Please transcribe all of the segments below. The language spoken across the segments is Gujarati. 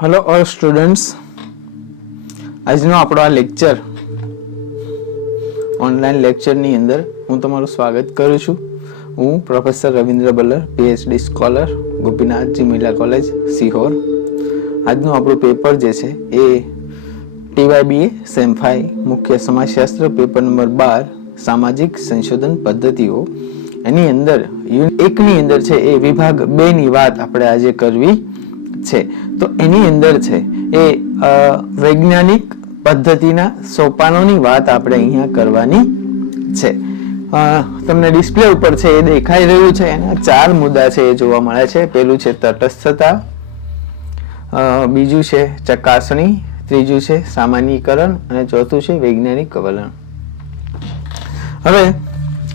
હેલો ઓલ સ્ટુડન્ટ્સ, આજનો આપણો આ લેક્ચર ઓનલાઈન લેક્ચરની અંદર હું તમારું સ્વાગત કરું છું. હું professor Ravindra Ballar, PhD scholar, Gopinathji મહિલા કોલેજ, સિહોર. આજનું આપણું પેપર જે છે એ TYBA સેમ 5 મુખ્ય સમાજશાસ્ત્ર પેપર નંબર 12 સામાજિક સંશોધન પદ્ધતિઓ, એની અંદર યુનિટ 1 ની અંદર છે એ વિભાગ 2 ની વાત આપણે આજે કરવી છે. તો એની અંદર છે એ વૈજ્ઞાનિક પદ્ધતિના સોપાનોની વાત આપણે અહીંયા કરવાની છે. તમને ડિસ્પ્લે ઉપર છે એ દેખાઈ રહ્યું છે, એના 4 મુદ્દા છે એ જોવા મળે છે. પહેલું છે તટસ્થતા, બીજું છે ચકાસણી, ત્રીજું છે સામાન્યીકરણ અને ચોથું છે વૈજ્ઞાનિક વલણ. હવે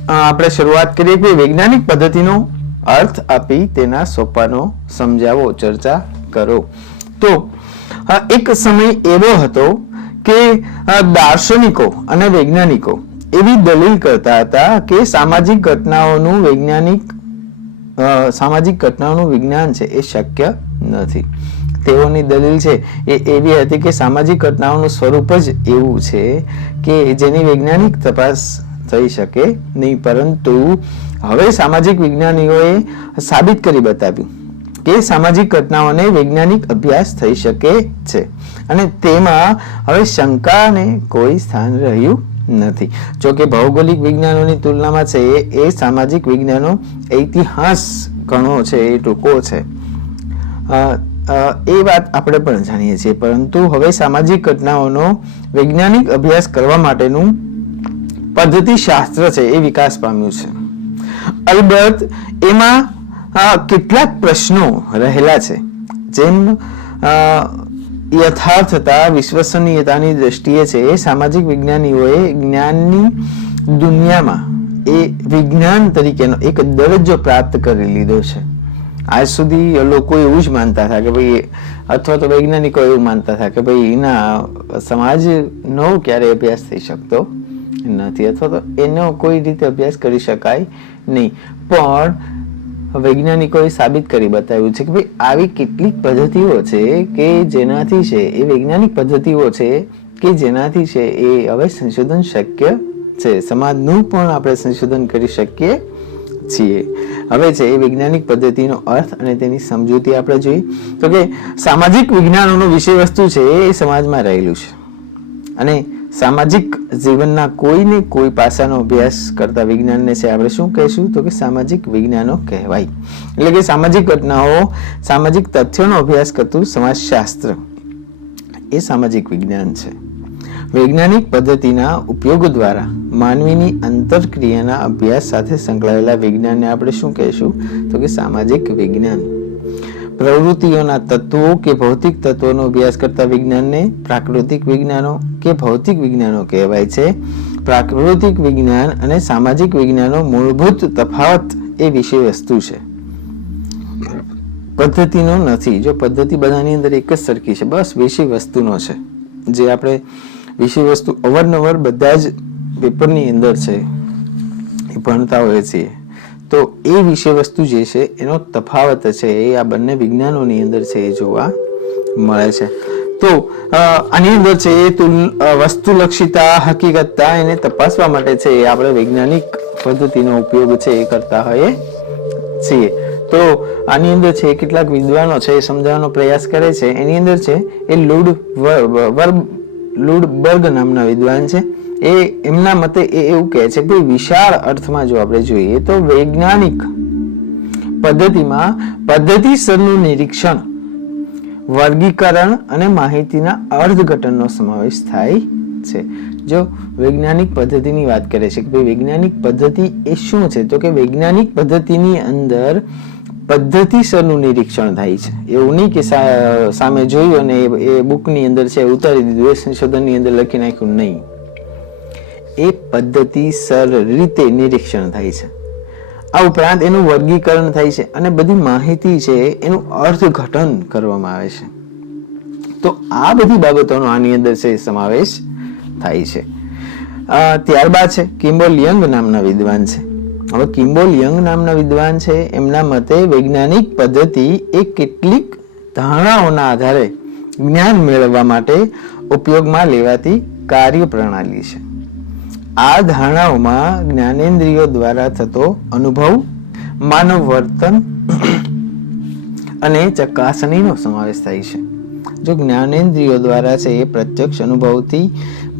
આપણે શરૂઆત કરીએ કે વૈજ્ઞાનિક પદ્ધતિનો અર્થ આપી તેના સોપાનો સમજાવો, ચર્ચા કરો. તો એક સમય એવો હતો કે દાર્શનિકો અને વૈજ્ઞાનિકો એવી દલીલ કરતા હતા કે સામાજિક ઘટનાઓનું વિજ્ઞાન છે એ શક્ય નથી. તેઓની દલીલ છે એ એવી હતી કે સામાજિક ઘટનાઓનું સ્વરૂપ જ એવું છે કે જેની વૈજ્ઞાનિક તપાસ થઈ શકે નહીં. પરંતુ હવે સામાજિક વિજ્ઞાનીઓએ સાબિત કરી બતાવ્યું કે સામાજિક ઘટનાઓને વૈજ્ઞાનિક અભ્યાસ થઈ શકે છે અને તેમાં હવે શંકાને કોઈ સ્થાન રહ્યું નથી. જો કે ભૌગોલિક વિજ્ઞાનોની તુલનામાં છે એ સામાજિક વિજ્ઞાનો ઇતિહાસ ઘણો છે એ ટૂંકો છે, એ વાત આપણે પણ જાણીએ છીએ. પરંતુ હવે સામાજિક ઘટનાઓનો વૈજ્ઞાનિક અભ્યાસ કરવા માટેનું પદ્ધતિ શાસ્ત્ર છે એ વિકાસ પામ્યું છે. અલબત્ત એમાં કેટલાક પ્રશ્નો રહેલા છે, જેમ યથાર્થતા, વિશ્વસનીયતાની દ્રષ્ટિએ છે એ સામાજિક વિજ્ઞાનીઓએ જ્ઞાનની દુનિયામાં એ વિજ્ઞાન તરીકેનો એક દરજ્જો પ્રાપ્ત કરી લીધો છે. આજ સુધી લોકો એવું જ માનતા હતા કે ભાઈ, અથવા તો વૈજ્ઞાનિકો એવું માનતા હતા કે ભાઈ એના સમાજનો ક્યારે અભ્યાસ થઈ શકતો નથી, અથવા તો એનો કોઈ રીતે અભ્યાસ કરી શકાય નહીં. પણ વૈજ્ઞાનિકોએ સાબિત કરી બતાવ્યું છે કે ભાઈ આવી કેટલીક પદ્ધતિઓ છે કે જેનાથી છે એ વૈજ્ઞાનિક પદ્ધતિઓ છે કે જેનાથી છે એ હવે સંશોધન શક્ય છે. સમાજનું પણ આપણે સંશોધન કરી શકીએ છીએ. હવે છે એ વૈજ્ઞાનિક પદ્ધતિનો અર્થ અને તેની સમજૂતી આપણે જોઈએ તો કે સામાજિક વિજ્ઞાનોનું વિષય વસ્તુ છે એ સમાજમાં રહેલું છે અને સામાજિક જીવનના કોઈને કોઈ પાસાનો અભ્યાસ કરતા વિજ્ઞાનને છે આપણે શું કહીશું તો કે સામાજિક વિજ્ઞાનો કહેવાય. એટલે કે સામાજિક ઘટનાઓ, સામાજિક તથ્યોનો અભ્યાસ કરતું સમાજશાસ્ત્ર એ સામાજિક વિજ્ઞાન છે. વૈજ્ઞાનિક પદ્ધતિના ઉપયોગ દ્વારા માનવીની અંતરક્રિયાના અભ્યાસ સાથે સંકળાયેલા વિજ્ઞાનને આપણે શું કહીશું તો કે સામાજિક વિજ્ઞાન. પ્રવૃત્તિઓના તત્વો કે ભૌતિક તત્વોનો અભ્યાસ કરતા વિજ્ઞાનને પ્રાકૃતિક વિજ્ઞાનો કે ભૌતિક વિજ્ઞાનો કહેવાય છે. પ્રાકૃતિક વિજ્ઞાન અને સામાજિક વિજ્ઞાનો મૂળભૂત તફાવત એ વિષય વસ્તુ છે, પદ્ધતિનો નથી. જો પદ્ધતિ બધાની અંદર એક જ સરખી છે, બસ વિષય વસ્તુનો છે. જે આપણે વિષય વસ્તુ અવારનવાર બધા જ પેપરની અંદર છે એ ભણતા હોય છીએ, તો એ વિષય વસ્તુ જે છે એનો તફાવત છે એ આ બંને વિજ્ઞાનોની અંદર છે એ જોવા મળે છે. તો આની અંદર છે એ વસ્તુલક્ષિતા, હકીકતતા એને તપાસવા માટે છે એ આપણે વૈજ્ઞાનિક પદ્ધતિનો ઉપયોગ છે એ કરતા હોઈએ છીએ. તો આની અંદર છે કેટલાક વિદ્વાનો છે એ સમજાવવાનો પ્રયાસ કરે છે. એની અંદર છે એ લુડબર્ગ નામના વિદ્વાન છે. એ એમના મતે એવું કહે છે કે વિશાળ અર્થમાં જો આપણે જોઈએ તો વૈજ્ઞાનિક પદ્ધતિમાં પદ્ધતિસરનું નિરીક્ષણ, વર્ગીકરણ અને માહિતીના અર્થઘટનનો સમાવેશ થાય છે. જો વૈજ્ઞાનિક પદ્ધતિની વાત કરે છે કે ભાઈ વૈજ્ઞાનિક પદ્ધતિ એ શું છે તો કે વૈજ્ઞાનિક પદ્ધતિની અંદર પદ્ધતિસરનું નિરીક્ષણ થાય છે. એવું નહીં કે સામે જોયું અને એ બુકની અંદર છે ઉતારી દીધું, એ સંશોધનની અંદર લખી નાખ્યું, નહીં. એ પદ્ધતિસર રીતે નિરીક્ષણ થાય છે. આ ઉપરાંત એનું વર્ગીકરણ થાય છે અને બધી માહિતી છે એનું અર્થઘટન કરવામાં આવે છે. તો આ બધી બાબતોનો આની અંદર છે સમાવેશ થાય છે. ત્યારબાદ છે કિમ્બોલ યંગ નામના વિદ્વાન છે. હવે કિમ્બોલ યંગ નામના વિદ્વાન છે, એમના મતે વૈજ્ઞાનિક પદ્ધતિ એ કેટલીક ધારણાઓના આધારે જ્ઞાન મેળવવા માટે ઉપયોગમાં લેવાતી કાર્યપ્રણાલી છે. આ ધારણાઓમાં જ્ઞાનેન્દ્રિયો દ્વારા થતો અનુભવ, માનવ વર્તન અને ચકાસણીનો સમાવેશ થાય છે. જો જ્ઞાનેન્દ્રિયો દ્વારા છે એ પ્રત્યક્ષ અનુભવથી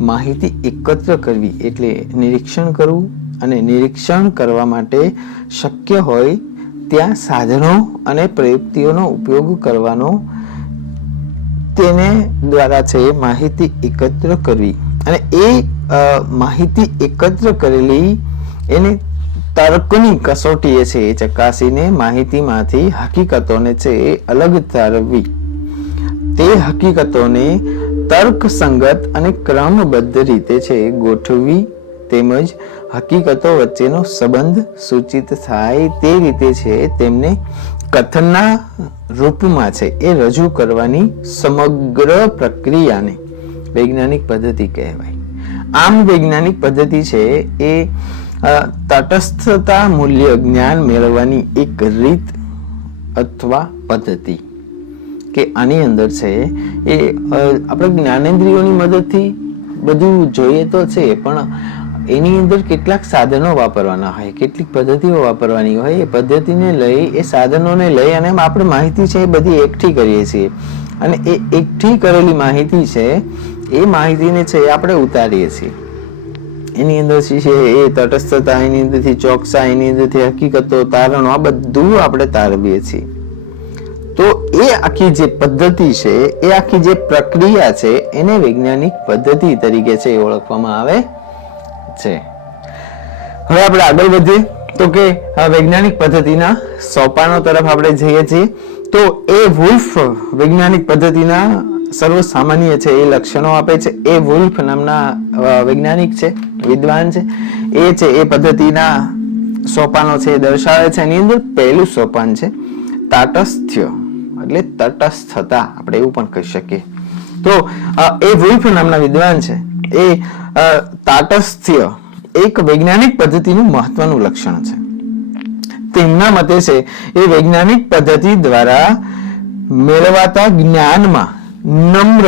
માહિતી એકત્ર કરવી એટલે નિરીક્ષણ કરવું, અને નિરીક્ષણ કરવા માટે શક્ય હોય ત્યાં સાધનો અને પ્રયુક્તિઓનો ઉપયોગ કરવાનો, તેને દ્વારા છે માહિતી એકત્ર કરવી, અને એ માહિતી એકત્ર કરેલી એને તર્કની કસોટીએ છે એ ચકાસીને માહિતીમાંથી હકીકતોને છે એ અલગ તારવવી, તે હકીકતોને તર્કસંગત અને ક્રમબદ્ધ રીતે છે ગોઠવવી, તેમજ હકીકતો વચ્ચેનો સંબંધ સૂચિત થાય તે રીતે છે તેમને કથનના રૂપમાં છે એ રજૂ કરવાની સમગ્ર પ્રક્રિયાને વૈજ્ઞાનિક પદ્ધતિ કહેવાય. આમ વૈજ્ઞાનિક પદ્ધતિ છે એ તટસ્થતા મૂલ્ય જ્ઞાન મેળવવાની એક રીત અથવા પદ્ધતિ કે આની અંદર છે એ આપણે જ્ઞાનેન્દ્રિયોની મદદથી બધું જોઈએ તો છે, પણ એની અંદર કેટલાક સાધનો વાપરવાના હોય, કેટલીક પદ્ધતિઓ વાપરવાની હોય. એ પદ્ધતિને લઈ, એ સાધનોને લઈ અને આપણે માહિતી છે એ બધી એકઠી કરીએ છીએ, અને એ એકઠી કરેલી માહિતી છે એ માહિતીને છે એ આપણે ઉતારીએ છીએ. એની અંદર છે એ તટસ્થતા, એની અંદરથી ચોકસાઈ, એની અંદરથી હકીકતો, તારણો, આ બધું આપણે તારવીએ છીએ. તો એ આખી જે પદ્ધતિ છે, એ આખી જે પ્રક્રિયા છે, એને વૈજ્ઞાનિક પદ્ધતિ તરીકે છે એ ઓળખવામાં આવે છે. હવે આપણે આગળ વધીએ તો કે વૈજ્ઞાનિક પદ્ધતિના સોપાનો તરફ આપણે જઈએ છીએ. તો એ વુલ્ફ વૈજ્ઞાનિક પદ્ધતિના સર્વ સામાન્ય છે એ લક્ષણો આપે છે. એ વુલ્ફ નામના વૈજ્ઞાનિક છે, વિદ્વાન છે, એ છે એ પદ્ધતિના સોપાનો છે એ દર્શાવે છે. એની અંદર પહેલું સોપાન છે તાટસ્થ્ય, એટલે તટસ્થતા, આપણે એવું પણ કહી શકીએ. તો એ વુલ્ફ નામના વિદ્વાન છે એ તાટસ્થ્ય એક વૈજ્ઞાનિક પદ્ધતિનું મહત્વનું લક્ષણ છે. તેમના મતે છે એ વૈજ્ઞાનિક પદ્ધતિ દ્વારા મેળવાતા જ્ઞાનમાં નમ્ર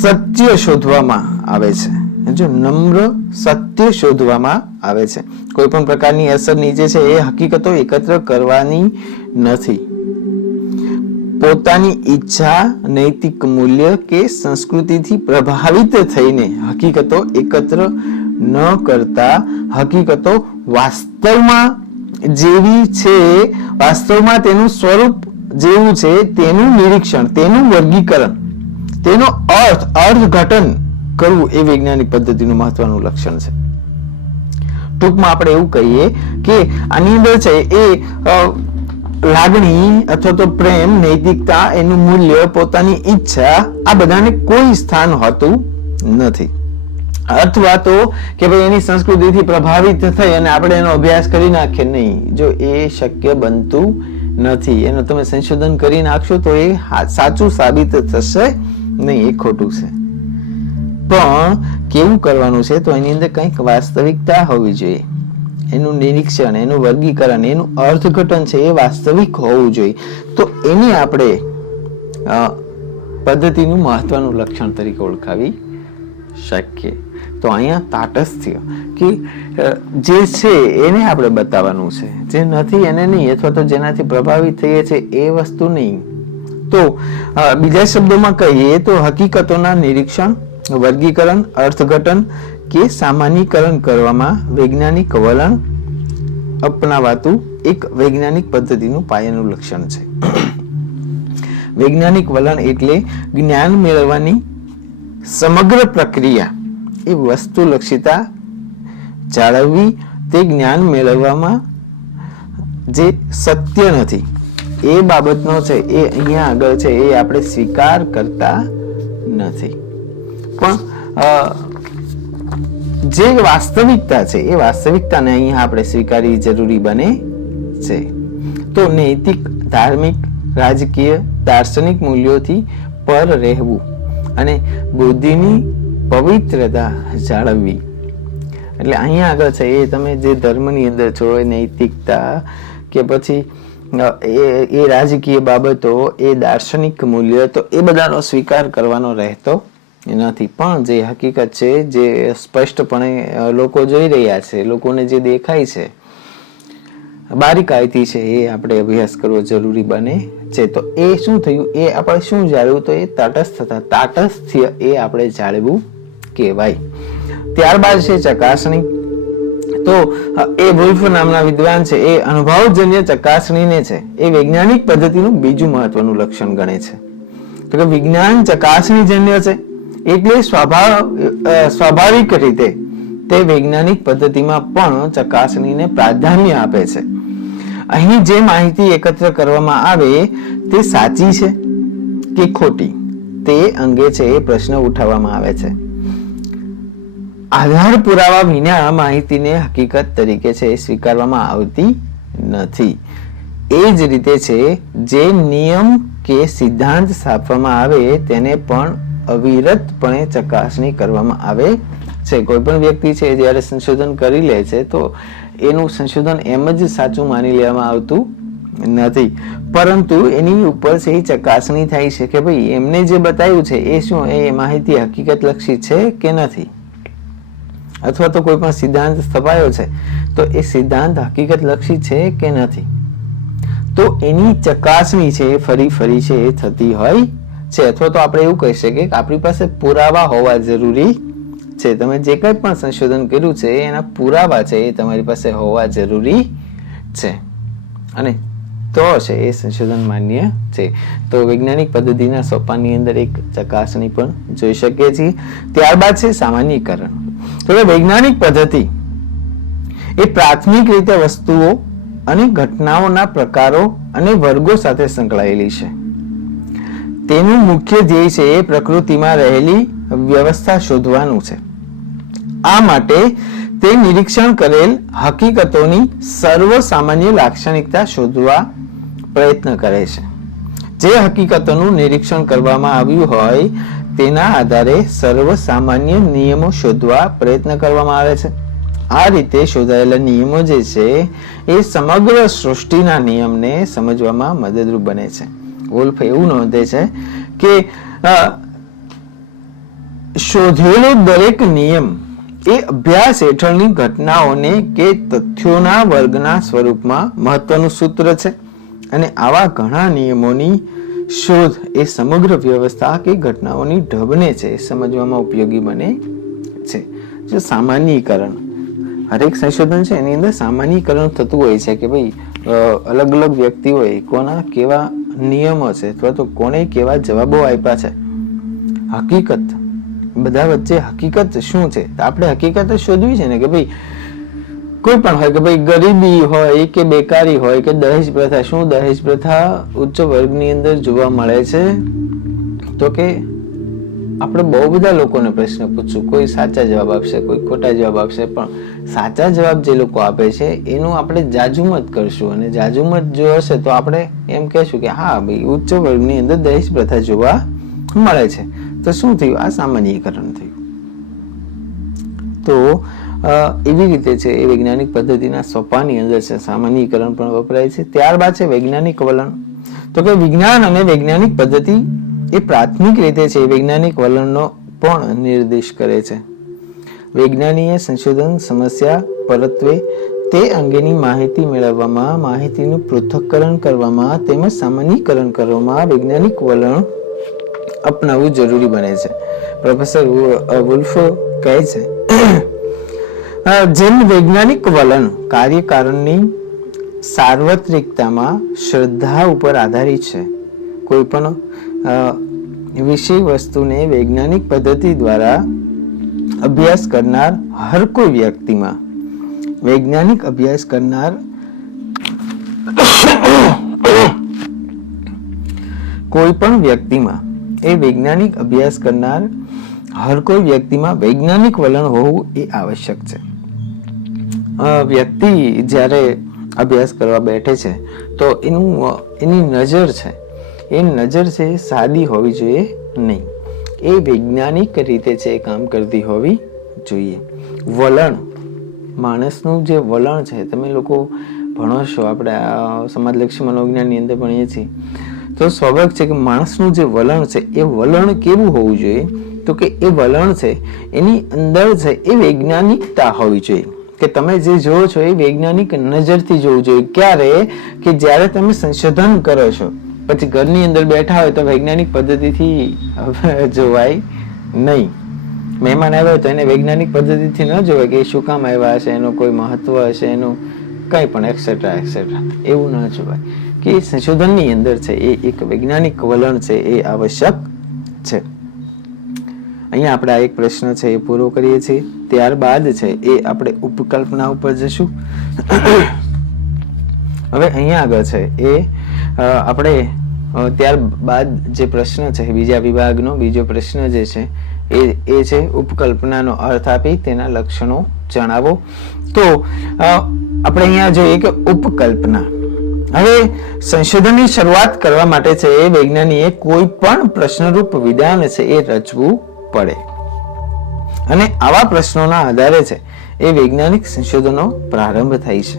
સત્ય શોધવામાં આવે છે. જો નમ્ર સત્ય શોધવામાં આવે છે, કોઈ પણ પ્રકારની અસર નીચે છે એ હકીકતો એકત્ર કરવાની નથી. પોતાની ઈચ્છા, નૈતિક મૂલ્ય કે સંસ્કૃતિથી પ્રભાવિત થઈને હકીકતો એકત્ર ન કરતા, હકીકતો વાસ્તવમાં જેવી છે, વાસ્તવમાં તેનું સ્વરૂપ જેવું છે તેનું નિરીક્ષણ, તેનું વર્ગીકરણ, તેનો અર્થઘટન કરવું એ વૈજ્ઞાનિક પદ્ધતિનું મહત્વનું લક્ષણ છે. ટૂંકમાં આપણે એવું કહીએ કે આની અંદર છે એ લાગણી અથવા તો પ્રેમ, નૈતિકતા, એનું મૂલ્ય, પોતાની ઈચ્છા, આ બધાને કોઈ સ્થાન હોતું નથી. અથવા તો કે ભાઈ એની સંસ્કૃતિથી પ્રભાવિત થઈ અને આપણે એનો અભ્યાસ કરી નાખીએ, નહીં. જો એ શક્ય બનતું નથી, એનું તમે સંશોધન કરી નાખશો તો એ સાચું સાબિત થશે નહીં, એ ખોટું છે. પણ કેવું કરવાનું છે તો એની અંદર કંઈક વાસ્તવિકતા હોવી જોઈએ. એનું નિરીક્ષણ, એનું વર્ગીકરણ, એનું અર્થઘટન છે એ વાસ્તવિક હોવું જોઈએ. તો એને આપણે પદ્ધતિનું મહત્વનું લક્ષણ તરીકે ઓળખાવી શકીએ. તો અહીંયા તાટસ્થ્ય કે જે છે એને આપણે બતાવવાનું છે, જે નથી એને નહીં, અથવા તો જેનાથી પ્રભાવિત થઈએ છે એ વસ્તુ નહીં. તો બીજા શબ્દોમાં કહીએ તો હકીકતોના નિરીક્ષણ, વર્ગીકરણ, અર્થઘટન કે સામાન્યીકરણ કરવામાં વૈજ્ઞાનિક વલણ અપનાવાતું એક વૈજ્ઞાનિક પદ્ધતિનું પાયાનું લક્ષણ છે. વૈજ્ઞાનિક વલણ એટલે જ્ઞાન મેળવવાની સમગ્ર પ્રક્રિયા એ વસ્તુલક્ષિતા જાળવવી, તે જ્ઞાન મેળવવામાં જે સત્ય નથી એ બાબતનો છે એ અહીંયા આગળ છે એ આપણે સ્વીકાર કરતા નથી, પણ જે વાસ્તવિકતા છે એ વાસ્તવિકતાને અહીંયા આપણે સ્વીકારવી જરૂરી બને છે. તો નૈતિક, ધાર્મિક, રાજકીય, દાર્શનિક મૂલ્યોથી પર રહેવું અને બુદ્ધિની પવિત્રતા જાળવવી. એટલે અહીંયા આગળ છે એ તમે જે ધર્મની અંદર છો, નૈતિકતા કે પછી એ રાજકીય બાબતો, એ દાર્શનિક મૂલ્ય, તો એ બધાનો સ્વીકાર કરવાનો રહેતો નથી. પણ જે હકીકત છે, જે સ્પષ્ટપણે લોકો જોઈ રહ્યા છે, લોકોને જે દેખાય છે બારીકાઈથી છે, એ આપણે અભ્યાસ કરવો જરૂરી બને છે. તો એ શું થયું, એ આપણે શું જાળવ્યું, તો એ તાટસ્થ્ય એ આપણે જાળવવું કહેવાય. ત્યારબાદ છે ચકાસણી. તો એ વુલ્ફ નામના વિદ્વાન છે, એ અનુભવજન્ય ચકાસણીને છે એ વૈજ્ઞાનિક પદ્ધતિનું બીજું મહત્વનું લક્ષણ ગણે છે. તો કે વિજ્ઞાન ચકાસણીજન્ય છે, એટલે સ્વાભાવિક રીતે તે વૈજ્ઞાનિક પદ્ધતિમાં પણ ચકાસણીને પ્રાધાન્ય આપે છે. અહીં જે માહિતી એકત્ર કરવામાં આવે તે સાચી છે કે ખોટી, તે અંગે છે એ પ્રશ્ન ઉઠાવવામાં આવે છે. આધાર પુરાવા વિના માહિતીને હકીકત તરીકે છે સ્વીકારવામાં આવતી નથી. એ જ રીતે છે જે નિયમ કે સિદ્ધાંત સ્થાપવામાં આવે તેને પણ અવિરતપણે ચકાસણી કરવામાં આવે છે. કોઈ પણ વ્યક્તિ છે જ્યારે સંશોધન કરી લે છે તો એનું સંશોધન એમ જ સાચું માની લેવામાં આવતું નથી, પરંતુ એની ઉપર છે એ ચકાસણી થાય છે કે ભાઈ એમને જે બતાવ્યું છે એ શું એ માહિતી હકીકત લક્ષી છે કે નથી, અથવા તો કોઈ પણ સિદ્ધાંત સ્થપાયો છે તો એ સિદ્ધાંત હકીકત લક્ષી છે કે નથી. તો એની ચકાસણી છે ફરી છે એ થતી હોય છે. અથવા તો આપણે એવું કહી શકીએ કે આપણી પાસે પુરાવા હોવા જરૂરી છે. તમે જે કંઈ પણ સંશોધન કર્યું છે એના પુરાવા છે એ તમારી પાસે હોવા જરૂરી છે, અને તો છે એ સંશોધન માન્ય છે. તો વૈજ્ઞાનિક પદ્ધતિના સોપાનની અંદર એક ચકાસણી પણ જોઈ શકીએ છીએ. ત્યારબાદ છે સામાન્યીકરણ. તો વૈજ્ઞાનિક પદ્ધતિ એ પ્રાથમિક રીતે વસ્તુઓ અને ઘટનાઓના પ્રકારો અને વર્ગો સાથે સંકળાયેલી છે. તેનું મુખ્ય ધ્યેય છે એ પ્રકૃતિમાં રહેલી વ્યવસ્થા શોધવાનું છે. આ માટે તે નિરીક્ષણ કરેલ હકીકતોની સર્વ સામાન્ય લાક્ષણિકતા શોધવા પ્રયત્ન કરે છે. જે હકીકતોનું નિરીક્ષણ કરવામાં આવ્યું હોય તેના આધારે સર્વ સામાન્ય નિયમો શોધવા પ્રયત્ન કરવામાં આવે છે. આ રીતે શોધાયેલા નિયમો જે છે એ સમગ્ર સૃષ્ટિના નિયમને સમજવામાં મદદરૂપ બને છે. વુલ્ફ એવું નોંધે છે કે શોધેલો દરેક નિયમ એ અભ્યાસ હેઠળની ઘટનાઓને કે તથ્યોના વર્ગના સ્વરૂપમાં મહત્વનું સૂત્ર છે, અને આવા ઘણા નિયમોની શોધ એ સમગ્ર વ્યવસ્થા કે ઘટનાઓની ઢબને છે સમજવામાં ઉપયોગી બને છે. જો સામાન્યીકરણ, હરેક સંશોધન છે એની અંદર સામાન્યીકરણ થતું હોય છે કે ભાઈ અલગ અલગ વ્યક્તિઓએ કોના કેવા નિયમો છે અથવા તો કોને કેવા જવાબો આપ્યા છે. હકીકત, બધા વચ્ચે હકીકત શું છે, આપણે હકીકત શોધવી છે ને કે ભાઈ કોઈ પણ હોય કે ભાઈ ગરીબી હોય કે બેકારી હોય કે દહેજ પ્રથા, શું દહેજ પ્રથા ઉચ્ચ વર્ગની અંદર જોવા મળે છે? તો કે આપણે બહુ બધા લોકોને પ્રશ્ન પૂછશું, કોઈ સાચા જવાબ આપશે, કોઈ ખોટા જવાબ આપશે, પણ સાચા જવાબ જે લોકો આપે છે એનું આપણે જાજુમત કરશું, અને જાજુમત જો હશે તો આપણે એમ કહેશું કે હા ભાઈ ઉચ્ચ વર્ગની અંદર દહેજ પ્રથા જોવા મળે છે. તો શું થયું? આ સામાન્યીકરણ થયું. તો એવી રીતે છે એ વૈજ્ઞાનિક પદ્ધતિના સોપાની અંદર છે સામાન્યીકરણ પણ વપરાય છે. ત્યારબાદ છે વૈજ્ઞાનિક વલણ. તો કે વિજ્ઞાન અને વૈજ્ઞાનિક પદ્ધતિ એ પ્રાથમિક રીતે છે વૈજ્ઞાનિક વલણનો પણ નિર્દેશ કરે છે. વૈજ્ઞાનિક સંશોધન સમસ્યા પરત્વે તે અંગેની માહિતી મેળવવામાં, માહિતીનું પૃથ્થકરણ કરવામાં તેમજ સામાન્યીકરણ કરવામાં વૈજ્ઞાનિક વલણ અપનાવવું જરૂરી બને છે. પ્રોફેસર વુલ્ફ કહે છે જેમ વૈજ્ઞાનિક વલણ કાર્યકારણની સાર્વત્રિકતામાં શ્રદ્ધા ઉપર આધારિત છે. કોઈ પણ વિષય વસ્તુને વૈજ્ઞાનિક પદ્ધતિ દ્વારા અભ્યાસ કરનાર હર કોઈ વ્યક્તિમાં વૈજ્ઞાનિક અભ્યાસ કરનાર કોઈ પણ વ્યક્તિમાં એ વૈજ્ઞાનિક અભ્યાસ કરનાર હર કોઈ વ્યક્તિમાં વૈજ્ઞાનિક વલણ હોવું એ આવશ્યક છે. વ્યક્તિ જ્યારે અભ્યાસ કરવા બેઠે છે તો એની નજર છે એ નજર છે સાદી હોવી જોઈએ નહીં, એ વૈજ્ઞાનિક રીતે છે એ કામ કરતી હોવી જોઈએ. વલણ, માણસનું જે વલણ છે, તમે લોકો ભણો છો, આપણે સમાજલક્ષી મનોવિજ્ઞાનની અંદર ભણીએ છીએ, તો સ્વાભાવિક છે કે માણસનું જે વલણ છે એ વલણ કેવું હોવું જોઈએ, તો કે એ વલણ છે એની અંદર છે એ વૈજ્ઞાનિકતા હોવી જોઈએ, કે તમે જે જોવો છો એ વૈજ્ઞાનિક નજરથી જોવું જોઈએ. ક્યારે? કે જ્યારે તમે સંશોધન કરો છો, પછી ઘરની અંદર બેઠા હોય તો વૈજ્ઞાનિક પદ્ધતિથી જોવાય નહીં. મહેમાન આવ્યા હોય તો એને વૈજ્ઞાનિક પદ્ધતિથી ન જોવાય કે શું કામ આવ્યા હશે, એનું કોઈ મહત્વ હશે, એનું કંઈ પણ એક્સેટ્રા એક્સેટ્રા, એવું ન જોવાય. કે સંશોધનની અંદર છે એ એક વૈજ્ઞાનિક વલણ છે એ આવશ્યક છે. અહીંયા આપણે આ એક પ્રશ્ન છે એ પૂરો કરીએ છીએ. ત્યારબાદ છે એ આપણે ઉપકલ્પના ઉપર જશું. હવે અહીંયા આગળ છે એ આપણે ત્યારબાદ જે પ્રશ્ન છે બીજા વિભાગનો બીજો પ્રશ્ન જે છે એ છે ઉપકલ્પનાનો અર્થ આપી તેના લક્ષણો જણાવો. તો આપણે અહીંયા જોઈએ કે ઉપકલ્પના, હવે સંશોધનની શરૂઆત કરવા માટે છે એ વૈજ્ઞાનિકે કોઈ પણ પ્રશ્નરૂપ વિધાન છે એ રચવું પડે, અને આવા પ્રશ્નોના આધારે છે એ વૈજ્ઞાનિક સંશોધનો પ્રારંભ થાય છે.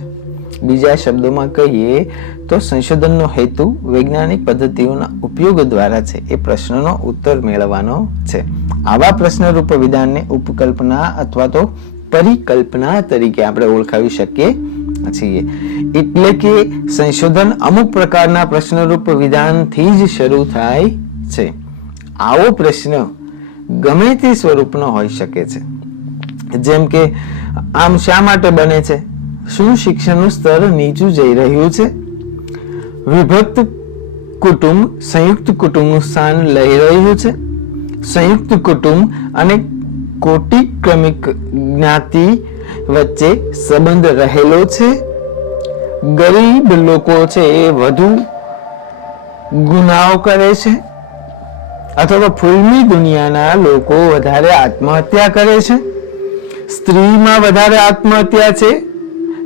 બીજા શબ્દોમાં કહીએ તો સંશોધનનો હેતુ વૈજ્ઞાનિક પદ્ધતિઓના ઉપયોગ દ્વારા છે એ પ્રશ્નનો ઉત્તર મેળવવાનો છે. આવા પ્રશ્નરૂપ વિધાનને ઉપકલ્પના અથવા તો પરિકલ્પના તરીકે આપણે ઓળખાવી શકીએ છીએ. એટલે કે સંશોધન અમુક પ્રકારના પ્રશ્નરૂપ વિધાનથી જ શરૂ થાય છે. આવો પ્રશ્ન ગમે તે સ્વરૂપનો હોઈ શકે છે, જેમ કે આમ શા માટે બને છે, શું શિક્ષણનું સ્તર નીચું જઈ રહ્યું છે, વિભક્ત કુટુંબ સંયુક્ત કુટુંબનું સ્થાન લઈ રહ્યું છે, સંયુક્ત કુટુંબ અને કોટિક્રમિક જ્ઞાતિ વચ્ચે સંબંધ રહેલો છે, ગરીબ લોકો છે એ વધુ ગુનાઓ કરે છે, અથવા ફૂલની દુનિયાના લોકો વધારે આત્મહત્યા કરે છે, સ્ત્રીમાં વધારે આત્મહત્યા છે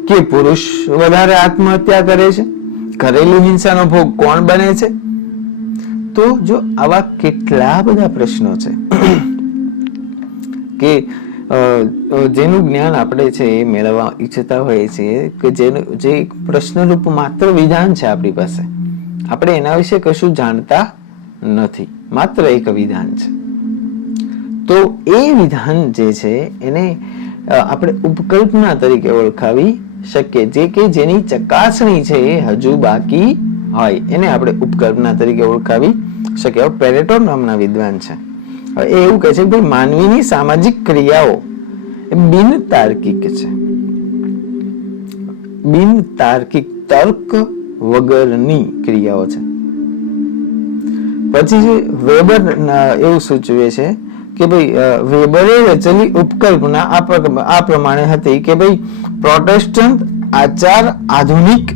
કે પુરુષ વધારે આત્મહત્યા કરે છે, ઘરેલું હિંસાનો ભોગ કોણ બને છે. તો જો આવા કેટલા બધા પ્રશ્નો છે કે જેનું જ્ઞાન આપણે છે એ મેળવવા ઈચ્છતા હોઈએ છીએ, કે જે પ્રશ્નરૂપ માત્ર વિધાન છે આપણી પાસે, આપણે એના વિશે કશું જાણતા નથી, માત્ર એક વિધાન છે. તો એ વિધાન જે છે એને આપણે ઉપકલ્પના તરીકે ઓળખાવી શકીએ, જે કે જેની ચકાસણી છે એ હજુ બાકી હોય એને આપણે ઉપકલ્પના તરીકે ઓળખાવી શકીએ. પેરેટો નામના વિદ્વાન છે, એ એવું કહે છે કે ભાઈ માનવીની સામાજિક ક્રિયાઓ બિન તાર્કિક છે, બિન તાર્કિક તર્ક વગરની ક્રિયાઓ છે. પછી વેબર એવું સૂચવે છે કે ભાઈ વેબરે રચેલી ઉપકલ્પના આ પ્રમાણે હતી કે ભાઈ પ્રોટેસ્ટન્ટ આચાર આધુનિક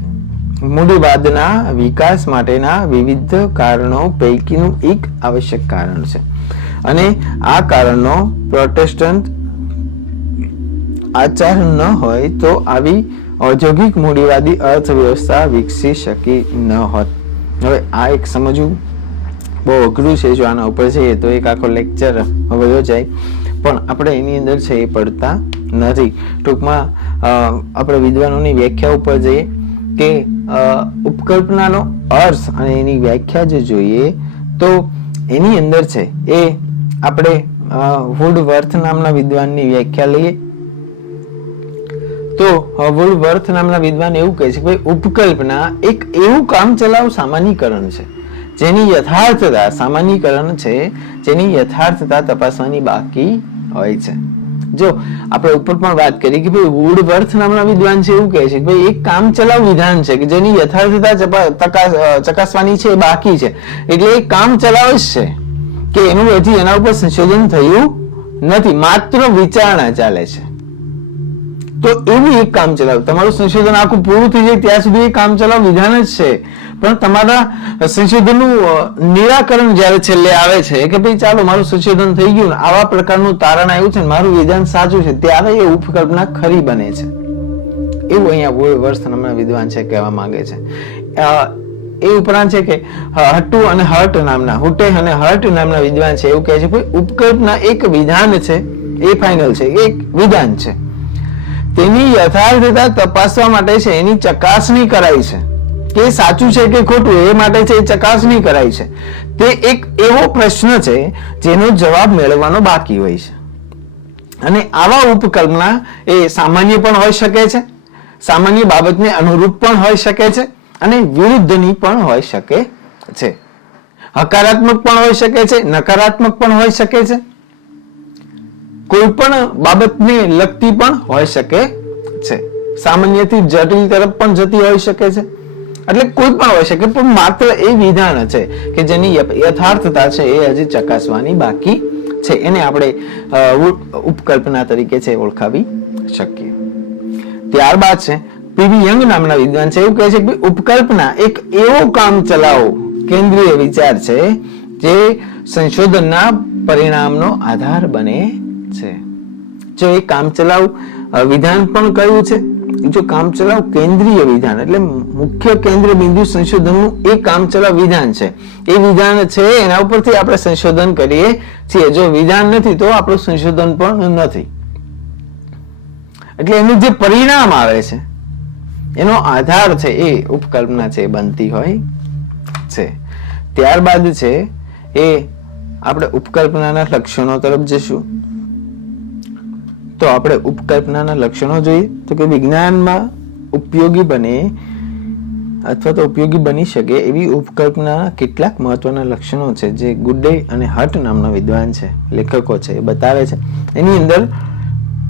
મૂડીવાદના વિકાસ માટેના વિવિધ કારણો પૈકીનું એક આવશ્યક કારણ છે, અને આ કારણનો પ્રોટેસ્ટન્ટ આચાર ન હોય તો આવી ઔદ્યોગિક મૂડીવાદી અર્થવ્યવસ્થા વિકસી શકી ન હોત. હવે આ એક સમજવું બહુ અઘરું છે, જો આના ઉપર છે તો એક આખો લેક્ચર વયો જાય, પણ આપણે એની અંદર છે એ પડતા નથી. ટૂંકમાં આપણે વિદ્વાનોની વ્યાખ્યા ઉપર જઈએ કે ઉપકલ્પનાનો અર્થ અને એની વ્યાખ્યા જો જોઈએ તો એની અંદર છે એ આપણે વુડવર્થ નામના વિદ્વાનની વ્યાખ્યા લઈએ તો વુડવર્થ નામના વિદ્વાન એવું કહે છે કે ભાઈ ઉપકલ્પના એક એવું કામચલાઉ સામાન્યીકરણ છે જેની યથાર્થતા સામાન્યીકરણ છે જેની યથાર્થતા તપાસવાની બાકી હોય છે. જો આપણે ઉપર પણ વાત કરી કે ભાઈ વુડવર્થ નામના વિદ્વાન છે એવું કહે છે કે ભાઈ એક કામચલાઉ વિધાન છે કે જેની યથાર્થતા ચકાસવાની છે બાકી છે, એટલે એ કામચલાઉ જ છે કે એનું હજી એના ઉપર સંશોધન થયું નથી, માત્ર વિચારણા ચાલે છે. તો એવું એક કામચલાઉ તમારું સંશોધન આખું પૂરું થઈ જાય ત્યાં સુધી એ કામચલાઉ વિધાન જ છે, પણ તમારા સંશોધનનું નિરાકરણ જ્યારે છેલ્લે આવે છે કે ભાઈ ચાલો મારું સંશોધન થઈ ગયું, આવા પ્રકારનું તારણ આવ્યું છે, મારું વિધાન સાચું છે, ત્યારે એ ઉપકલ્પના ખરી બને છે. એવું અહીંયા વુડવર્થ નામના વિદ્વાન છે કહેવા માંગે છે. એ ઉપરાંત છે કે હુટે અને હર્ટ નામના વિદ્વાન છે એવું કહે છે ભાઈ ઉપકલ્પના એક વિધાન છે, એ ફાઇનલ છે, એક વિધાન છે, તેની યથાર્થતા તપાસવા માટે છે એની ચકાસણી કરાય છે કે સાચું છે કે ખોટું, એ માટે છે એ ચકાસણી કરાય છે. તે એક એવો પ્રશ્ન છે જેનો જવાબ મેળવવાનો બાકી હોય છે. અને આવા ઉપકલ્પના એ સામાન્ય પણ હોઈ શકે છે, સામાન્ય બાબતને અનુરૂપ પણ હોઈ શકે છે અને વિરુદ્ધની પણ હોઈ શકે છે. હકારાત્મક પણ હોઈ શકે છે, નકારાત્મક પણ હોઈ શકે છે, કોઈ પણ બાબતને લગતી પણ હોઈ શકે છે, સામાન્યથી જટિલ તરફ પણ જતી હોઈ શકે છે. એટલે કોઈ પણ હોઈ શકે, પણ માત્ર એ વિધાન છે કે જેની યથાર્થતા છે એ હજી ચકાસવાની બાકી છે, એને આપણે ઉપકલ્પના તરીકે છે ઓળખાવી શકીએ. ત્યારબાદ છે પીવી યંગ નામના વિદ્વાન છે એવું કહે છે કે ઉપકલ્પના એક એવો કામ ચલાવો કેન્દ્રીય વિચાર છે જે સંશોધનના પરિણામનો આધાર બને છે. જો એ કામ ચલાવ વિધાન પણ કયું છે, જો કામ ચલાવ કેન્દ્રીય વિધાન એટલે મુખ્ય કેન્દ્ર બિંદુ સંશોધનનું એ કામ ચલાવ વિધાન છે. એ વિધાન છે એના ઉપરથી આપણે સંશોધન કરીએ છીએ. જો વિધાન નથી તો આપણું સંશોધન પણ નથી. એટલે એનું જે પરિણામ આવે છે એનો આધાર છે એ ઉપકલ્પના છે બનતી હોય છે. ત્યારબાદ છે એ આપણે ઉપકલ્પનાના લક્ષણો તરફ જશું. તો આપણે ઉપકલ્પનાના લક્ષણો જોઈએ તો કે વિજ્ઞાનમાં ઉપયોગી બને અથવા તો ઉપયોગી બની શકે એવી ઉપકલ્પનાના કેટલાક મહત્વના લક્ષણો છે જે ગુડે અને હટ નામના વિદ્વાન છે, લેખકો છે, એ બતાવે છે. એની અંદર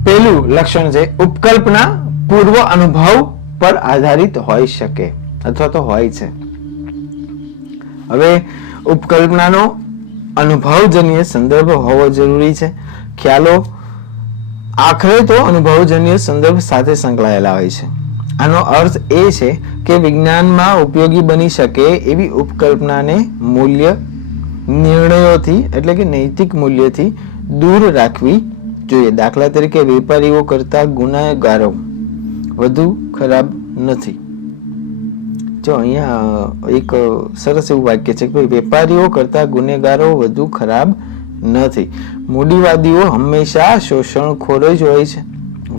પહેલું લક્ષણ છે ઉપકલ્પના પૂર્વ અનુભવ પર આધારિત હોઈ શકે અથવા તો હોય છે. હવે ઉપકલ્પનાનો અનુભવજન્ય સંદર્ભ હોવો જરૂરી છે. ખ્યાલો આખરે તો અનુભવજન્ય સંદર્ભ સાથે સંકળાયેલા હોય છે. આનો અર્થ એ છે કે વિજ્ઞાનમાં ઉપયોગી બની શકે એવી ઉપકલ્પનાને મૂલ્ય નિર્ણયોથી એટલે કે નૈતિક મૂલ્યથી દૂર રાખવી જોઈએ. દાખલા તરીકે વેપારીઓ કરતા ગુનેગારો વધુ ખરાબ નથી. જો અહીંયા એક સરસ એવું વાક્ય છે કે વેપારીઓ કરતા ગુનેગારો વધુ ખરાબ નથી. મૂડીવાદીઓ હંમેશા શોષણખોર જ હોય છે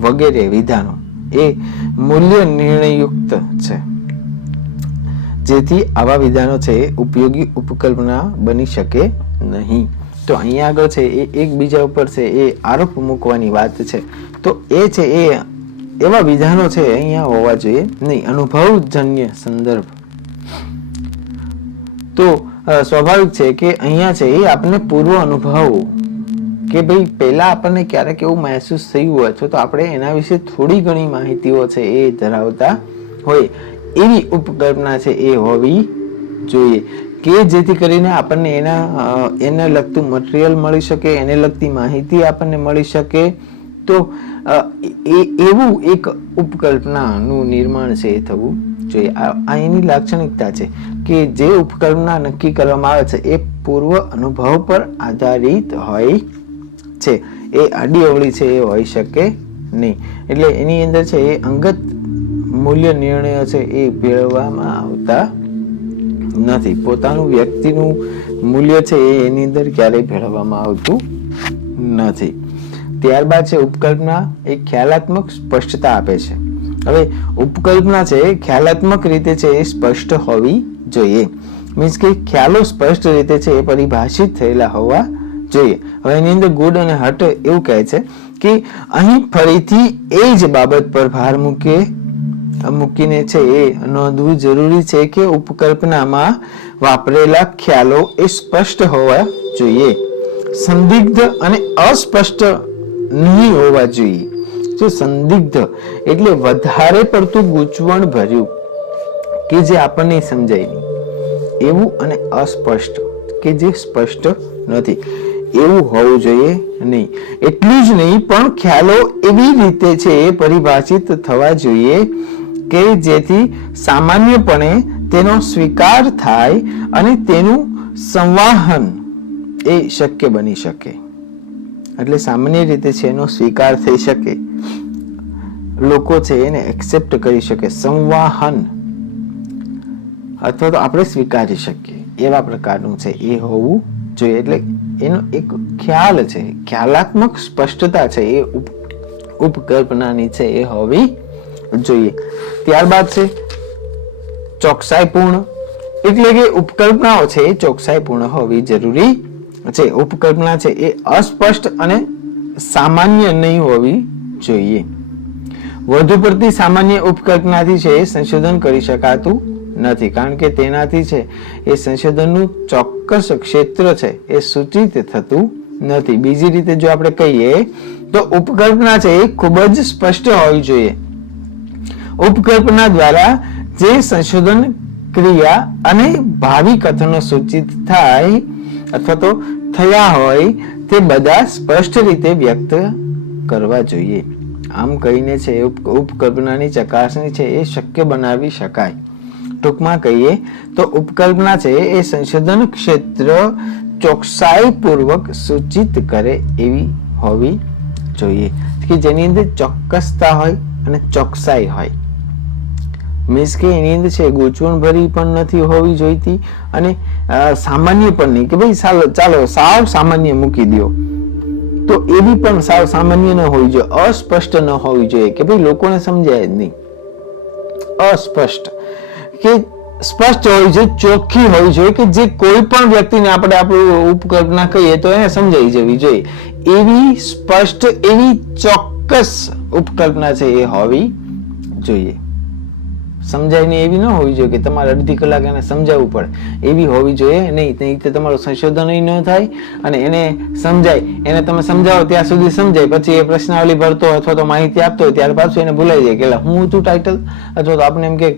વગેરે વિધાનો એ મૂલ્ય નિર્ણયયુક્ત છે. જેથી આવા વિધાનો છે ઉપયોગી ઉપકલ્પના બની શકે નહીં. તો અહીંયા આગળ છે એ એકબીજા ઉપર છે એ આરોપ મૂકવાની વાત છે. તો એ છે એ એવા વિધાનો છે અહીંયા હોવા જોઈએ નહીં. અનુભવજન્ય સંદર્ભ તો સ્વાભાવિક છે કે અહીંયા છે એ આપણને પૂર્વ અનુભવ કે ભાઈ પહેલા આપણને ક્યારેક એવું મહેસૂસ થયું હોય તો આપણે એના વિશે થોડી ઘણી માહિતીઓ છે એ ધરાવતા હોય એવી ઉપકલ્પના છે એ હોવી જોઈએ કે જેથી કરીને આપણને એને લગતું મટીરિયલ મળી શકે, એને લગતી માહિતી આપણને મળી શકે. તો એવું એક ઉપકલ્પનાનું નિર્માણ છે એ થવું જોઈએ. આ એની લાક્ષણિકતા છે કે જે ઉપકલ્પના નક્કી કરવામાં આવે છે એ પૂર્વ અનુભવ પર આધારિત હોય છે. એ આડી અવળી છે એ હોઈ શકે નહીં. એટલે એની અંદર છે એ અંગત મૂલ્ય નિર્ણયો છે એ ભેળવવામાં આવતા નથી. પોતાનું વ્યક્તિનું મૂલ્ય છે એ એની અંદર ક્યારેય ભેળવવામાં આવતું નથી. ત્યારબાદ છે ઉપકલ્પના એક ખ્યાલાત્મક સ્પષ્ટતા આપે છે. હવે ઉપકલ્પના છે ખ્યાલાત્મક રીતે છે એ સ્પષ્ટ હોવી જોઈએ. મીન્સ કે ખ્યાલો સ્પષ્ટ રીતે છે એ પરિભાષિત થયેલા હોવા જોઈએ. હવે એની અંદર ગુડ અને હટ એવું કહે છે કે અહીં ફરીથી એ જ બાબત પર ભાર મૂકીને છે એ નોંધવું જરૂરી છે કે ઉપકલ્પનામાં વાપરેલા ખ્યાલો એ સ્પષ્ટ હોવા જોઈએ, સંદિગ્ધ અને અસ્પષ્ટ નહીં હોવા જોઈએ. જો સંદિગ્ધ એટલે વધારે પડતું ગૂંચવણ ભર્યું કે જે આપણને સમજાય નહીં એવું, અને અસ્પષ્ટ કે જે સ્પષ્ટ નથી એવું હોવું જોઈએ નહીં. એટલું જ નહીં પણ ખ્યાલો એવી રીતે છે એ પરિભાષિત થવા જોઈએ કે જેથી સામાન્યપણે તેનો સ્વીકાર થાય અને તેનું સંવાહન એ શક્ય બની શકે. એટલે સામાન્ય રીતે છે એનો સ્વીકાર થઈ શકે, લોકો છે એને એક્સેપ્ટ કરી શકે, સંવાહન અથવા તો આપણે સ્વીકારી શકીએ એવા પ્રકારનું છે એ હોવું જોઈએ. એટલે એનો એક ખ્યાલ છે, ખ્યાલાત્મક સ્પષ્ટતા છે એ ઉપકલ્પનાની છે એ હોવી જોઈએ. ત્યારબાદ છે ચોકસાઈપૂર્ણ, એટલે કે ઉપકલ્પનાઓ છે એ ચોકસાઈપૂર્ણ હોવી જરૂરી છે. ઉપકલ્પના છે એ અસ્પષ્ટ અને સામાન્ય નહીં હોવી જોઈએ. વધુ પડતી સામાન્ય ઉપકલ્પનાથી છે એ સંશોધન કરી શકાતું નથી, કારણ કે તેનાથી છે એ સંશોધનનું ચોક્કસ ક્ષેત્ર છે એ સૂચિત થતું નથી. બીજી રીતે જો આપણે કહીએ તો ઉપકલ્પના છે એ ખૂબ જ સ્પષ્ટ હોવી જોઈએ. ઉપકલ્પના દ્વારા જે સંશોધન ક્રિયા અને ભાવિ કથનો સૂચિત થાય અથવા તો થયા હોય તે બધા સ્પષ્ટ રીતે વ્યક્ત કરવા જોઈએ. આમ કહીને છે ઉપકલ્પનાની ચકાસણી છે એ શક્ય બનાવી શકાય. ટૂંકમાં કહીએ તો ઉપકલ્પના છે એ સંશોધન ક્ષેત્ર ચોકસાઈપૂર્વક સૂચિત કરે એવી હોવી જોઈએ, કે જેની અંદર ચોક્કસતા હોય અને ચોકસાઈ હોય. મીન્સ કે એની અંદર છે ગૂંચવણ ભરી પણ નથી હોવી જોઈતી અને સામાન્ય પણ નહીં, કે ભાઈ ચાલો સાવ સામાન્ય મૂકી દો, તો એવી પણ સાવ સામાન્ય ન હોવી જોઈએ. અસ્પષ્ટ ન હોવી જોઈએ, કે ભાઈ લોકોને સમજાય જ નહીં. અસ્પષ્ટ કે સ્પષ્ટ હોવી જોઈએ, ચોખ્ખી હોવી જોઈએ, કે જે કોઈ પણ વ્યક્તિને આપણે આપણું ઉપકલ્પના કહીએ તો એને સમજાઈ જવી જોઈએ. એવી સ્પષ્ટ, એવી ચોક્કસ ઉપકલ્પના છે એ હોવી જોઈએ. સમજાય નહીં એવી ન હોવી જોઈએ કે તમારે અડધી કલાક એને સમજાવવું પડે, એવી હોવી જોઈએ નહીં તો તમારું સંશોધન ન થાય. અને એને સમજાય, એને તમે સમજાવો ત્યાં સુધી સમજાય, પછી એ પ્રશ્નાવલી ભરતો અથવા તો માહિતી આપતો હોય ત્યાર પાછું એને ભૂલાઈ જાય કે હું હતું ટાઇટલ, અથવા તો આપણે એમ કે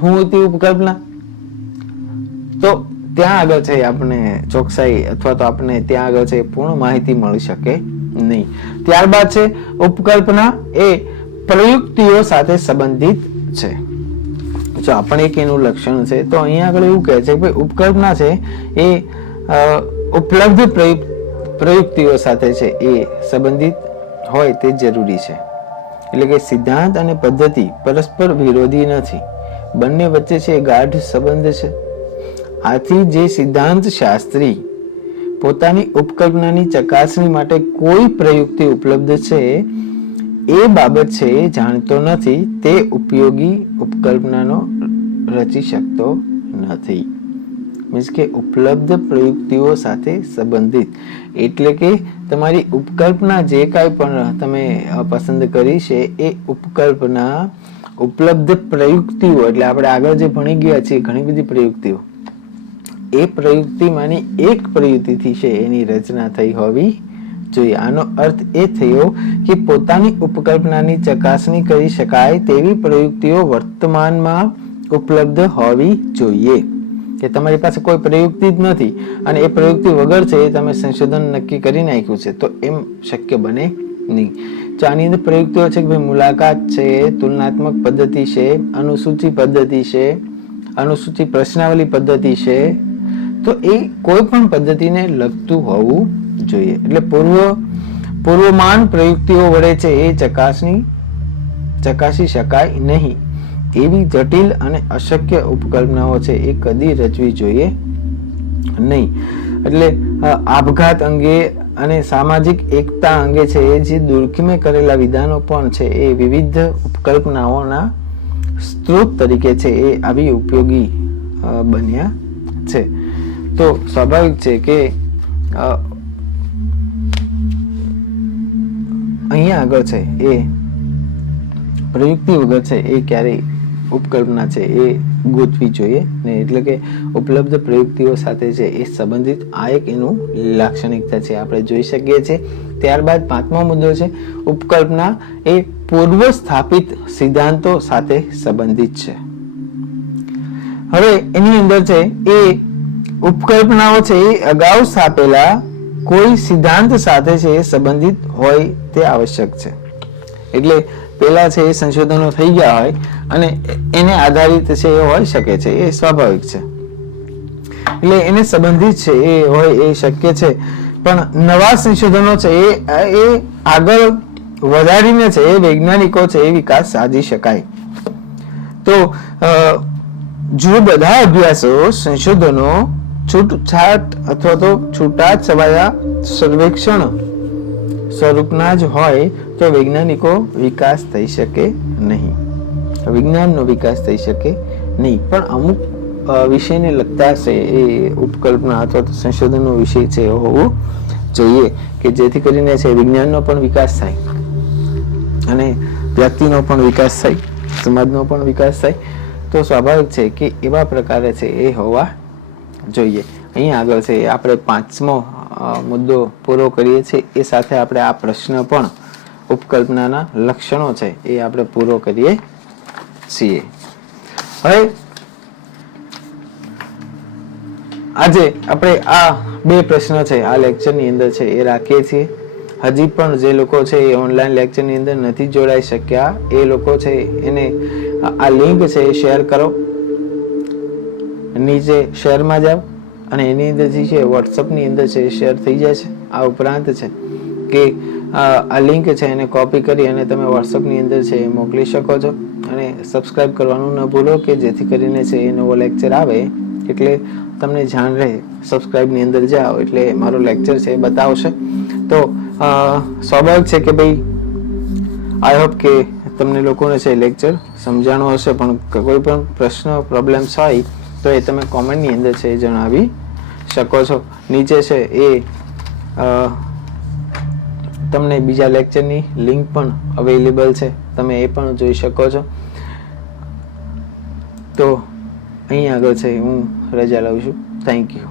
હું હતી ઉપકલ્પના. તો ત્યાં આગળ છે આપણે ચોકસાઈ અથવા તો આપણે ત્યાં આગળ છે પૂર્ણ માહિતી મળી શકે નહીં. ત્યારબાદ છે ઉપકલ્પના એ પ્રયુક્તિઓ સાથે સંબંધિત છે. જો આપણે એક એનું લક્ષણ છે, તો અહીંયા આગળ એવું કહે છે કે ઉપકલ્પના છે એ ઉપલબ્ધ પ્રયુક્તિઓ સાથે છે એ સંબંધિત હોય તે જરૂરી છે. એટલે કે સિદ્ધાંત અને પદ્ધતિ પરસ્પર વિરોધી નથી, બંને વચ્ચે છે ગાઢ સંબંધ છે. આથી જે સિદ્ધાંત શાસ્ત્રી પોતાની ઉપકલ્પનાની ચકાસણી માટે કોઈ પ્રયુક્તિ ઉપલબ્ધ છે એ બાબત છે જાણતો નથી, તે ઉપયોગી ઉપકલ્પનાનો રચી શકતો નથી. મીન્સ કે ઉપલબ્ધ પ્રયુક્તિઓ સાથે સંબંધિત, એટલે કે તમારી ઉપકલ્પના જે કાંઈ પણ તમે પસંદ કરી છે એ ઉપકલ્પના ઉપલબ્ધ પ્રયુક્તિઓ, એટલે આપણે આગળ જે ભણી ગયા છીએ ઘણી બધી પ્રયુક્તિઓ, એ પ્રયુક્તિમાંની એક પ્રયુક્તિથી છે એની રચના થઈ હોવી જોઈએ. આનો અર્થ એ થયો કે પોતાની ઉપકલ્પનાની ચકાસણી કરી શકાય તેવી પ્રયુક્તિઓ વર્તમાનમાં ઉપલબ્ધ હોવી જોઈએ. કે તમારી પાસે કોઈ પ્રયુક્તિ જ નથી અને એ પ્રયુક્તિ વગર છે એ તમે સંશોધન નક્કી કરી નાખ્યું છે, તો એમ શક્ય બને નહીં. તો આની અંદર પ્રયુક્તિઓ છે કે ભાઈ મુલાકાત છે, તુલનાત્મક પદ્ધતિ છે, અનુસૂચિ પદ્ધતિ છે, અનુસૂચિ પ્રશ્નાવલી પદ્ધતિ છે. તો એ કોઈ પણ પદ્ધતિને લગતું હોવું જોઈએ. એટલે પૂર્વમાન પ્રયુક્તિઓ વડે છે એ ચકાસી શકાય નહીં એવી જટિલ અને અશક્ય ઉપકલ્પનાઓ છે એ કદી રચવી જોઈએ નહીં. એટલે આપઘાત અંગે અને સામાજિક એકતા અંગે છે એ જે દુર્ખીમે કરેલા વિધાનો પણ છે એ વિવિધ ઉપકલ્પનાઓના સ્ત્રોત તરીકે છે એ આવી ઉપયોગી બન્યા છે. તો સ્વાભાવિક છે કે અહીંયા આગળ છે એ પ્રયુક્તિ વગર છે એ ક્યારેય ઉપકલ્પના છે એ ગોતવી જોઈએ ને. એટલે કે ઉપલબ્ધ પ્રયુક્તિઓ સાથે છે એ સંબંધિત આ એક એનું લાક્ષણિકતા છે આપણે જોઈ શકીએ છીએ. ત્યારબાદ પાંચમો મુદ્દો છે ઉપકલ્પના એ પૂર્વ સ્થાપિત સિદ્ધાંતો સાથે સંબંધિત છે. હવે એની અંદર છે એ ઉપકલ્પનાઓ છે એ અગાઉ સ્થાપેલા કોઈ સિદ્ધાંત સાથે છે એ સંબંધિત હોય તે આવશ્યક છે. એટલે પેલા છે એ સંશોધનો થઈ ગયા હોય અને એને આધારિત છે એ હોઈ શકે છે, એ સ્વાભાવિક છે. એટલે એને સંબંધિત છે એ હોય એ શક્ય છે, પણ નવા સંશોધનો છે એ આગળ વધારીને છે એ વૈજ્ઞાનિકો છે એ વિકાસ સાધી શકાય. તો જો બધા અભ્યાસો છૂટછાટ અથવા તો છૂટા છવાયા સર્વેક્ષણ સ્વરૂપના જ હોય તો વૈજ્ઞાનિકો વિકાસ થઈ શકે નહીં, વિજ્ઞાનનો વિકાસ થઈ શકે નહીં. પણ અમુક વિષયને લગતા છે એ ઉપકલ્પના અથવા તો સંશોધનનો વિષય છે એવો હોવો જોઈએ કે જેથી કરીને છે વિજ્ઞાનનો પણ વિકાસ થાય અને વ્યક્તિનો પણ વિકાસ થાય, સમાજનો પણ વિકાસ થાય. તો સ્વાભાવિક છે કે એવા પ્રકારે છે એ હોવા જોઈએ. અહીંયા આગળ છે આપણે 5મો મુદ્દો પૂરો કરીએ છીએ. એ સાથે આપણે આ પ્રશ્ન પણ ઉપકલ્પનાના લક્ષણો છે એ આપણે પૂરો કરીએ છીએ. હવે આજે આપણે આ 2 પ્રશ્નો છે આ લેક્ચરની અંદર છે એ રાખીએ છીએ. હજી પણ જે લોકો છે એ ઓનલાઈન લેક્ચરની અંદર નથી જોડાઈ શક્યા એ લોકો છે એને આ લિંક છે એ શેર કરો, નીચે શેરમાં જાઓ અને એની અંદરથી છે વોટ્સઅપની અંદર છે શેર થઈ જાય છે. આ ઉપરાંત છે કે આ લિંક છે એને કોપી કરી અને તમે વોટ્સઅપની અંદર છે મોકલી શકો છો. અને સબસ્ક્રાઇબ કરવાનું ન ભૂલો કે જેથી કરીને છે એ નવો લેક્ચર આવે એટલે તમને જાણ રહે. સબસ્ક્રાઇબની અંદર જાઓ એટલે મારો લેક્ચર છે એ બતાવશે. તો સ્વાભાવિક છે કે ભાઈ આઈ હોપ કે તમને લોકોને છે લેક્ચર સમજાણો હશે. પણ કોઈ પણ પ્રશ્ન પ્રોબ્લેમ્સ હોય તો એ તમે કોમેન્ટની અંદર છે જણાવી શકો છો. નીચે છે એ તમને બીજા લેક્ચરની લિંક પણ અવેલેબલ છે, તમે એ પણ જોઈ શકો છો. તો અહીં આગળ છે હું રજા લઉં છું. Thank you.